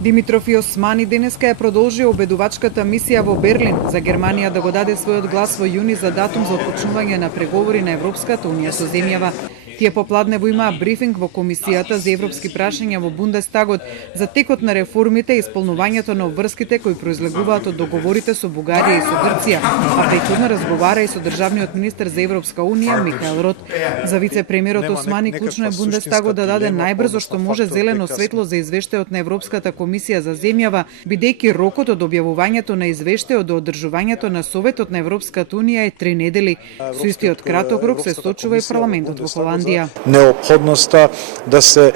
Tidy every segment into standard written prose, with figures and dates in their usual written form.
Димитров и Османи денеска ја продолжи обедувачката мисија во Берлин за Германија да го даде својот глас во јуни за датум за отпочнување на преговори на Европската унија со земјава. Тие попладнево имаа брифинг во Комисијата за европски прашања во Бундестагот за текот на реформите и исполнувањето на обврските кои произлегуваат од договорите со Бугарија и со Грција, а претходно разговара и со државниот министер за Европска унија Михаел Рот. За вице-премиерот Османи клучно е Бундестагот да даде најбрзо што може зелено светло за извештајот на Европската комисија за земјава, бидејќи рокот од објавувањето на извештајот до одржувањето на Советот на Европската унија е 3 недели. Со истиот краток рок се сочува и парламентот во Холандија. Неопходноста да се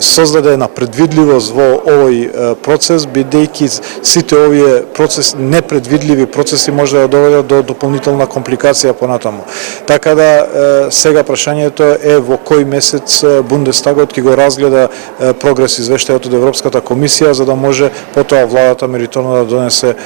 создаде една предвидливост во овој процес, бидејќи сите овие непредвидливи процеси може да доведат до дополнителна компликација понатаму. Така да сега прашањето е во кој месец Бундестагот ќе го разгледа прогрес извештајот од Европската комисија, за да може потоа владата мериторно да донесе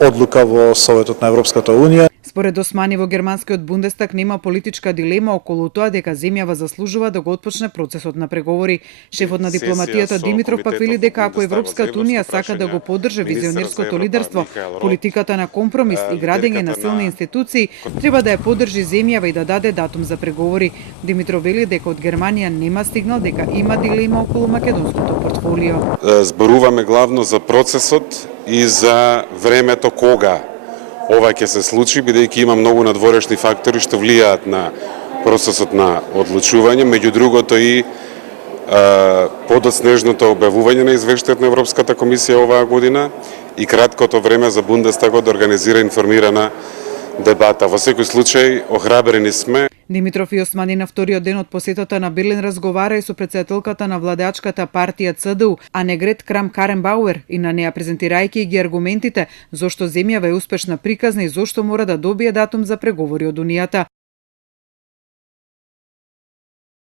одлука во Советот на Европската унија. Според Османи, во германскиот Бундестаг нема политичка дилема околу тоа дека земјава заслужува да го отпочне процесот на преговори. Шефот на дипломатијата Димитров пак вели дека ако Европската унија сака да го поддржи визионерското лидерство, политиката на компромис и градење на силни институции, треба да ја поддржи земјава и да даде датум за преговори. Димитров вели дека од Германија нема стигнал дека има дилема околу македонското портфолио. Зборуваме главно за процесот и за времето кога ова ќе се случи, бидејќи има многу надворешни фактори што влијаат на процесот на одлучување, меѓу другото и подоснежното објавување на извештајот на Европската комисија оваа година и краткото време за Бундестагот да организира информирана дебата. Во секој случај, охрабрени сме. Димитров и Османи на вториот ден од посетата на Берлин разговара и со претседателката на владеачката партија ЦДУ, Анегрет Крам-Каренбауер, и на неа презентирајќи ги аргументите зошто земјава е успешна приказна и зошто мора да добие датум за преговори од Унијата.